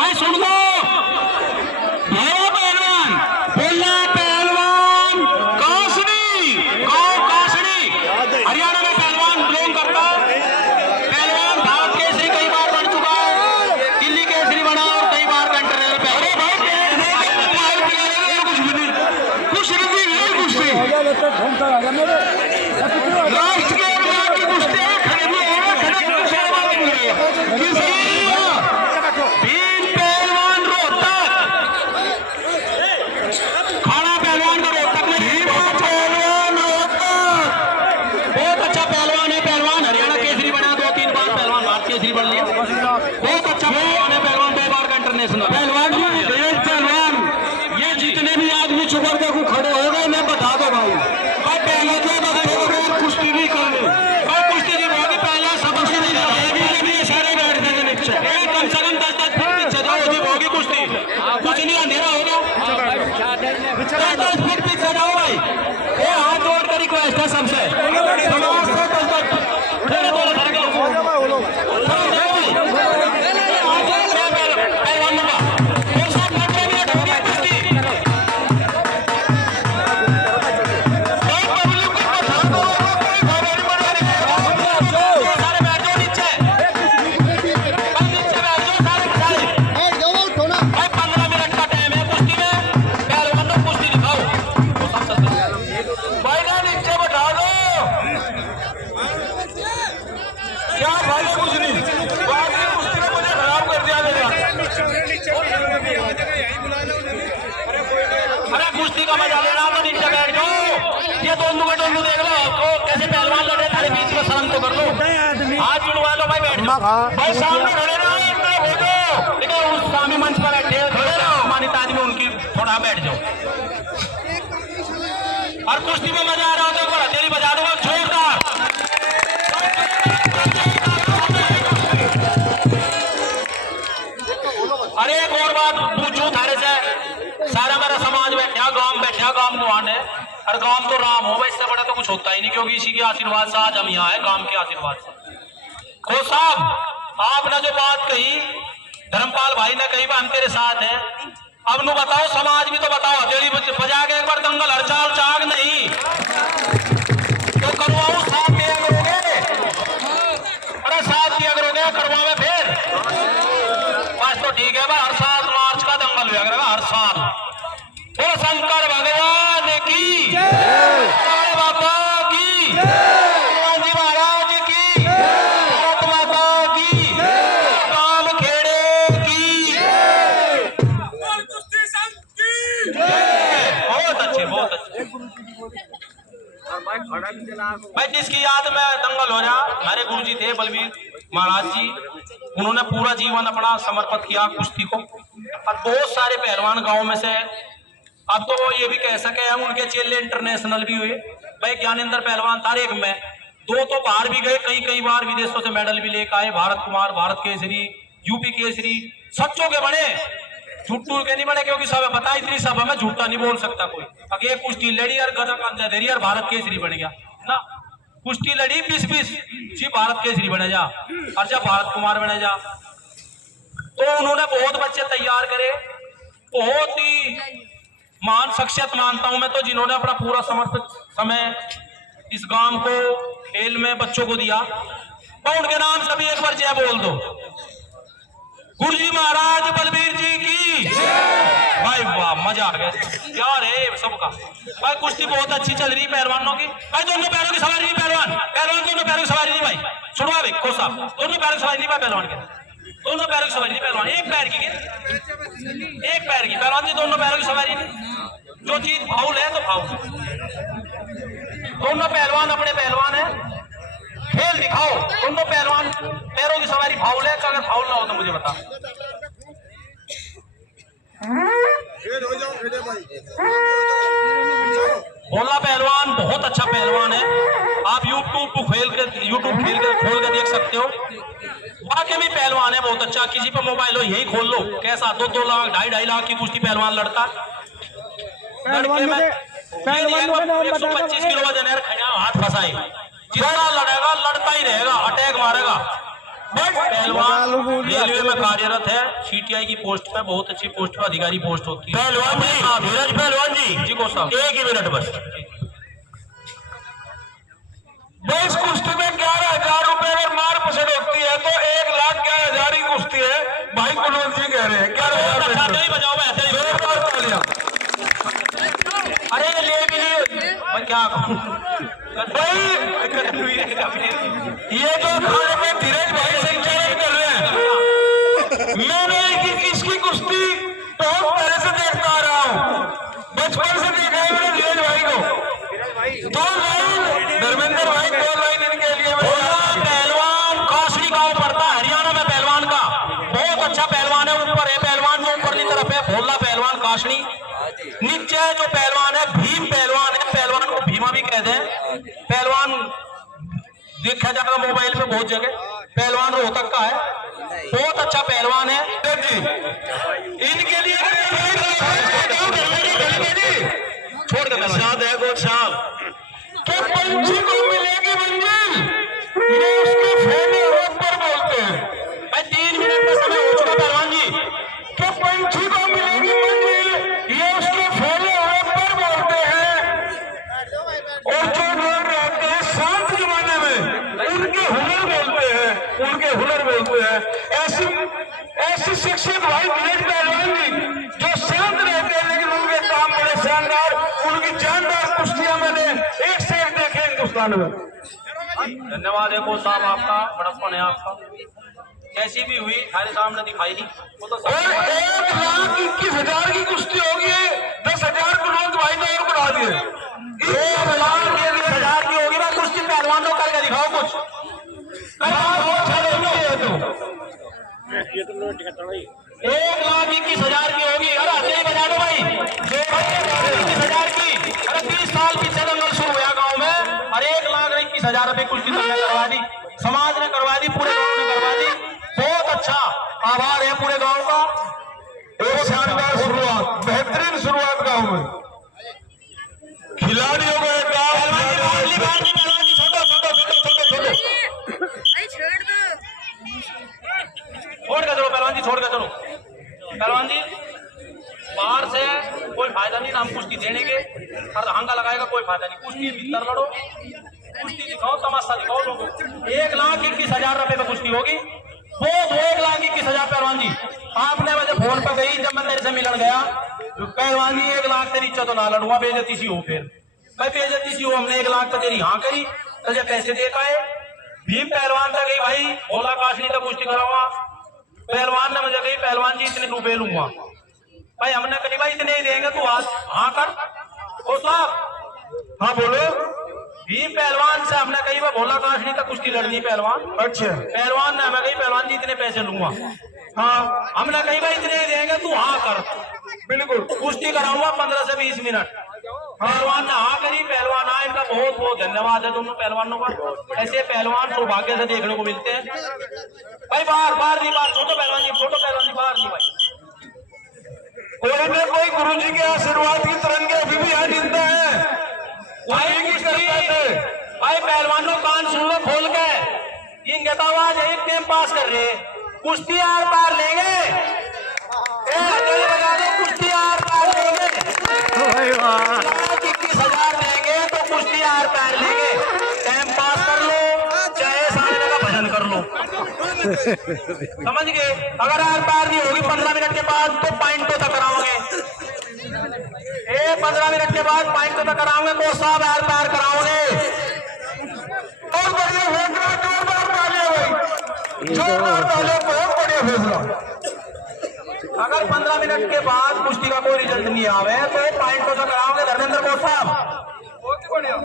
भाई सुन लो पहलवान बोलना पहलवान कासड़ी हरियाणा में पहलवान बिलोंग करता है। पहलवान भारत केसरी कई बार बन चुका है, दिल्ली केसरी बना और कई बार कंट्रोल पे। अरे भाई कुछ लास्ट के कुश्ती खड़े हुए पहलवान रोहतक खाना पहलवान का रोहतक में पहलवान रोहतक बहुत अच्छा पहलवान है। पहलवान हरियाणा केसरी बना 2-3 बार, पहलवान भारत केसरी बन लिया। बहुत अच्छा पहलवान है, पहलवान 2 बार का इंटरनेशनल पहलवान। पहलवान ये जितने भी आदमी चुपर देखो खड़े हो गए, मैं बता दो भाई पहले तो कुश्ती भी कर लो और कुश्ती की बहुत पहले सब सारे बैठ जाएंगे नीचे, कम से कम 10-10 फीट पीछे जाओ, होगी कुश्ती, कुछ नहीं अंधेरा होगा। 10-10 फीट पीछे जाओ भाई, ये हाथ जोड़ कर रिक्वेस्ट है सबसे। अरे कुश्ती का मजा लेना तो नीचे बैठ जाओ, ये दोनों का दोनों देख लो तो कैसे पहलवान लड़े, थारे बीच में शर्म तो कर लो, हाथ जुड़वा लो भाई, बैठ जाओ भाई, सामने खड़े रहो, इतना हो जाओ, लेकिन उस सामने मंच पर बैठे खड़े रहो, सम्मानित आदमी उनकी थोड़ा बैठ जाओ। और कुश्ती में मजा आ रहा हो तो एक बार हथेली बजा दो जोरदार। अरे एक और बात पूछू थारे से, सारा मेरा समाज बैठा गांव को आने, और गांव तो राम हो, इससे बड़ा तो कुछ होता ही नहीं, क्योंकि इसी के आशीर्वाद से आज हम यहाँ है, गांव के आशीर्वाद से। खो साहब आपने जो बात कही, धर्मपाल भाई ने कही, हम तेरे साथ है। अब नु बताओ समाज भी तो बताओ, हथेली बजा के एक बार दंगल हड़चाल चाग नहीं तो करवाओ, साथ दिया करोगे, अरे साथ दिया करोगे, करवावे फिर बस तो ठीक है भाई। हर साल मार्च का दंगल हुआ करेगा, हर साल। बोलो शंकर भगवान की, बाबा की, हनुमान जी महाराज की, भारत माता की, काम खेड़े की, बहुत अच्छे बहुत अच्छे भाई। जिसकी याद में दंगल हो रहा, हमारे गुरु जी थे बलवीर महाराज जी, उन्होंने पूरा जीवन अपना समर्पित किया कुश्ती को, और बहुत सारे पहलवान गांव में से, अब तो वो ये भी कह सके हम उनके चेले इंटरनेशनल भी हुए भाई। ज्ञानेंद्र पहलवान तारीख में 2 तो बाहर भी गए, कई बार विदेशों से मेडल भी लेकर आए, भारत कुमार, भारत केसरी, यूपी केसरी, सच्चों के बने, झूठू के नहीं बने, क्योंकि सब पता इतनी सब में झूठा नहीं बोल सकता कोई। अगर कुश्ती लड़ी और गदम अंजा दे रही और भारत केसरी बन गया ना, कुश्ती लड़ी 20-20 जी भारत केसरी बने जा, और जब भारत कुमार बने जा, तो उन्होंने बहुत बच्चे तैयार करे, बहुत ही महान शख्सियत मानता हूं मैं तो, जिन्होंने अपना पूरा समर्पित समय इस गांव को खेल में बच्चों को दिया। तो उनके नाम सभी एक बार जय बोल दो। गुरु जी महाराज बलबीर जी की भाई, वाह मजा आ गया यार है सबका भाई। कुश्ती बहुत अच्छी चल रही पहलवानों की भाई, दोनों पैरों की सवारी नहीं, पहलवान दोनों पैरों की सवारी नहीं भाई, सुनवा भाई खो साहब, दोनों पैरों की सवारी नहीं भाई, पहलवान के दोनों पैरों की सवारी नहीं, पहलवान एक पैर की पहलवान जी, दोनों पैरों की सवारी नहीं। जो चीज फाउल है तो फाउल, दोनों पहलवान अपने पहलवान है, खेल दिखाओ। दोनों पहलवान पैरों की सवारी फाउल है, अगर फाउल ना हो तो मुझे बता। भोला पहलवान बहुत अच्छा पहलवान है, आप यूट्यूब खोल के देख सकते हो, वाकई में पहलवान है बहुत अच्छा। किसी पे मोबाइल हो यही खोल लो, कैसा 2-2 लाख 2.5 लाख की कुश्ती पहलवान लड़ता। 125 किलो वजन है, हाथ फंसाए, जितना लड़ेगा लड़ता ही रहेगा, अटैक मारेगा, पहलवान रेलवे में कार्यरत है, सीटीआई की पोस्ट पे, बहुत अच्छी पोस्ट पे अधिकारी पोस्ट होती है। पहलवान जी, धीरज पहलवान जी को साहब एक ही मिनट बस। इस कुश्ती में 11,000 रुपए अगर मार पसंद होती है तो 1,11,000 की कुश्ती है। भाई कुलवंत जी कह रहे हैं 11,000 बजाओ ऐसे ही। अरे ले भी लिए मैं क्या भाई ये जो खाने में धीरज भाई संचालन कर रहे हैं, मैंने इसकी कुश्ती बहुत पहले से देखता आ रहा हूँ, बचपन से देखा है मैंने धीरज भाई को। 2 लाइन धर्मेंद्र भाई, 2 लाइन इनके लिए। पहलवान काशनी गांव पड़ता है हरियाणा में, पहलवान का बहुत अच्छा पहलवान है। ऊपर है पहलवान जो ऊपरली तरफ है भोला पहलवान काशनी, नीचे जो पहलवान है भीम पहलवान है, पहलवान को भीमा भी कहते हैं। पहलवान देखा जाएगा मोबाइल पे बहुत जगह, पहलवान रोहतक का है, बहुत अच्छा पहलवान है जी। इनके लिए छोड़ के साथ है गोद साहब तो पंछी को मिलेगी मंजिल, ये उसके फैले ऊपर बोलते हैं। भाई 3 मिनट का समय हो चुका पहलवान जी। तो पंछी को मिलेगी मंजिल, ये उसके फैले ऊपर बोलते हैं। और जो लोग रहते हैं शांत जमाने में उनके हुनर बोलते हैं, उनके हुनर बोलते हैं। ऐसी शिक्षक भाई धीरज पहलवान जी जो शांत रहते हैं लेकिन उनके काम बड़े शानदार, उनकी जानदार कुश्तियां मैंने एक से एक देखे हिंदुस्तान में। धन्यवाद है को साहब, आपका बड़प्पन है आपका। कैसी भी हुई हमारे सामने दिखाई नहीं वो तो। और 1,21,000 की कुश्ती होगी, 10,000 कुलवंत भाई ने और बढ़ा दिए। 1,20,000 की होगी ना कुश्ती, पहलवान को करके दिखाओ कुछ। 1,21,000 की होगी। अरे हथे ही बजा दो भाई, 1,21,000 की। अरे 30 साल पीछे दंगल शुरू हुआ गांव में, और 1,21,000 रुपए कुश्ती तुमने करवा दी, समाज ने करवा दी, पूरे गांव ने करवा दी। बहुत अच्छा आभार है पूरे गांव का। एक शानदार शुरुआत, बेहतरीन शुरुआत गांव में। खिलाड़ियों को एक छोड़ के चलो पहलवान जी, छोड़ के चलो पहलवान जी। बाहर से कोई फायदा नहीं, हम कुश्ती देने के और हंगा लगाएगा कोई फायदा नहीं। कुश्ती भीतर लड़ो, कुश्ती दिखाओ, तमाशा दिखाओ लोगों को। 1,21,000 रुपए में कुश्ती होगी, वो 1,21,000 पहलवान जी। आपने मुझे फोन पर गई जब मैं तेरे से मिलन गया, पहलवान जी 1 लाख से नीचे तो ना लड़ूंगा, बेइज्जती सी हो। फिर भाई बेइज्जती सी हो, हमने 1 लाख तो तेरी हाँ करी, तुझे पैसे दे पाए। भीम पहलवान तक गई भाई, भोला काशनी तक कुश्ती कराऊंगा। पहलवान ने मुझे कही पहलवान जी इतने रुपए लूंगा। भाई हमने कही भाई इतने ही देंगे, तू आज हाँ कर। ओ साहब हाँ बोलो। भीम पहलवान से हमने कही वह भोला काशनी तक कुश्ती लड़नी पहलवान। अच्छा पहलवान ने हमें कही पहलवान जी इतने पैसे लूंगा। हाँ हमने कही भाई इतने ही देंगे, तू हाँ कर। बिल्कुल कुश्ती कराऊंगा 15 से 20 मिनट। पहलवान ने हाँ करी, पहलवान आए, इनका बहुत बहुत धन्यवाद है दोनों पहलवानों का। ऐसे पहलवान सौभाग्य से देखने को मिलते हैं भाई। बाहर नहीं, बाहर छोटो पहलवान जी, छोटो पहलवान जी, बाहर नहीं भाई। कोई न कोई गुरु जी के आशीर्वाद की तरंगे अभी भी यहाँ जिंदा है। भाई पहलवानों कान सुन लो खोल के, इनके तो आवाज एक टाइम पास कर रहे, कुश्ती आर पार लेंगे। बजा दो, कुश्ती आर पार लेंगे। 21,000 लेंगे तो कुश्ती आर पार लेंगे। टाइम पास कर लो, चाहे सामने का भजन कर लो। समझ गए? अगर आर पार नहीं होगी 15 मिनट के बाद तो पॉइंटों तक कराओगे। 15 मिनट के बाद पॉइंटों तक कराओगे तो साहब आर पार कराओगे। बहुत बढ़िया फैसला, जोरदार तालियां भाई, जोरदार तालियां, बहुत बढ़िया फैसला। अगर 15 मिनट के बाद कुश्ती का कोई रिजल्ट नहीं आवे तो पॉइंटों से कराओगे धर्मेंद्र को साहब। बहुत बढ़िया।